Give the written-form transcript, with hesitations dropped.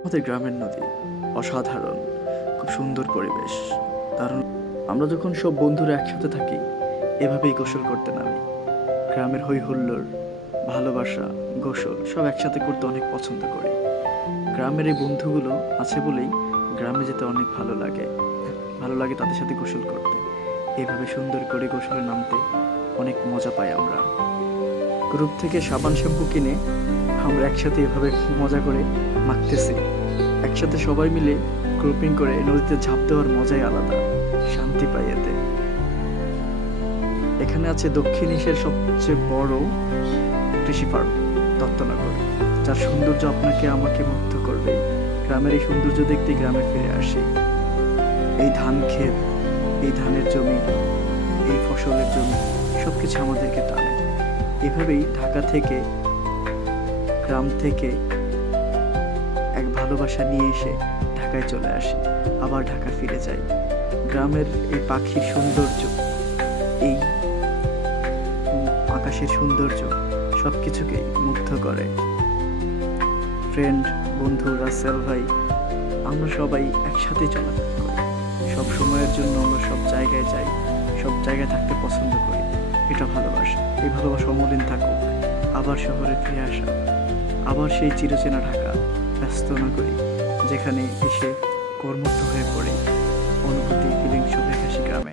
আমাদের গ্রামের নদী অসাধারণ, খুব সুন্দর পরিবেশ। কারণ আমরা যখন সব বন্ধুরা একসাথে থাকি এভাবেই গোসল করতে নামি। গ্রামের হই হুল্লোড়, ভালোবাসা, গোসল সব একসাথে করতে অনেক পছন্দ করি। গ্রামের এই বন্ধুগুলো আছে বলেই গ্রামে যেতে অনেক ভালো লাগে। ভালো লাগে তাদের সাথে গোসল করতে। এভাবে সুন্দর করে গোসলে নামতে অনেক মজা পাই আমরা। গ্রুপ থেকে সাবান শ্যাম্পু কিনে আমরা একসাথে এভাবে মজা করে মাখতেছি। একসাথে সবাই মিলে গ্রুপিং করে নদীতে ঝাঁপ দেওয়ার মজাই আলাদা, শান্তি পাই এতে। এখানে আছে দক্ষিণ এশিয়ার সবচেয়ে বড় কৃষি ফার্ম দত্তনগর, যার সৌন্দর্য আপনাকে আমাকে মুগ্ধ করবে। গ্রামের এই সৌন্দর্য দেখতে গ্রামে ফিরে আসি। এই ধান ক্ষেত, এই ধানের জমি, এই ফসলের জমি সবকিছু আমাদেরকে টানে। এভাবেই ঢাকা থেকে, গ্রাম থেকে এক ভালোবাসা নিয়ে এসে ঢাকায় চলে আসি, আবার ঢাকা ফিরে যাই। গ্রামের এই পাখির সৌন্দর্য, এই আকাশের সৌন্দর্য সব কিছুকেই মুগ্ধ করে। ফ্রেন্ড, বন্ধু, রাসেল ভাই, আমরা সবাই একসাথে চলাফেরা করি। সব সময়ের জন্য আমরা সব জায়গায় যাই, সব জায়গায় থাকতে পছন্দ করি। এটা ভালোবাসা। এই ভালোবাসা অমলিন থাকুক। আবার শহরে ফিরে আসা, আবার সেই চিরচেনা ঢাকা ব্যস্ত না করি, যেখানে এসে কর্মঠ হয়ে পড়ে। অনুভূতি, ফিলিংস সব রেখে আসি গ্রামে।